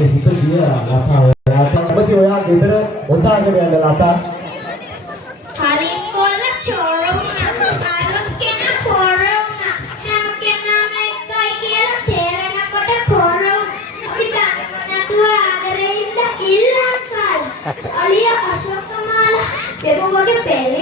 මගේ හිත ගිය ලතා ඔයාට කැමති ඔයා ගෙදර ඔතාගෙන යන්න ලතා හරි කොල්ල චෝරුණා අලුත් කෙනා කොරුණා හැම කෙනාම එකයි කියලා තේරෙනකොට කොරුණා අපි නැතුව ආදරේ ඉන්න ඉල්ලන් කාලා අලියා අශෝකමාලා බෙබුවගේ පෙළේ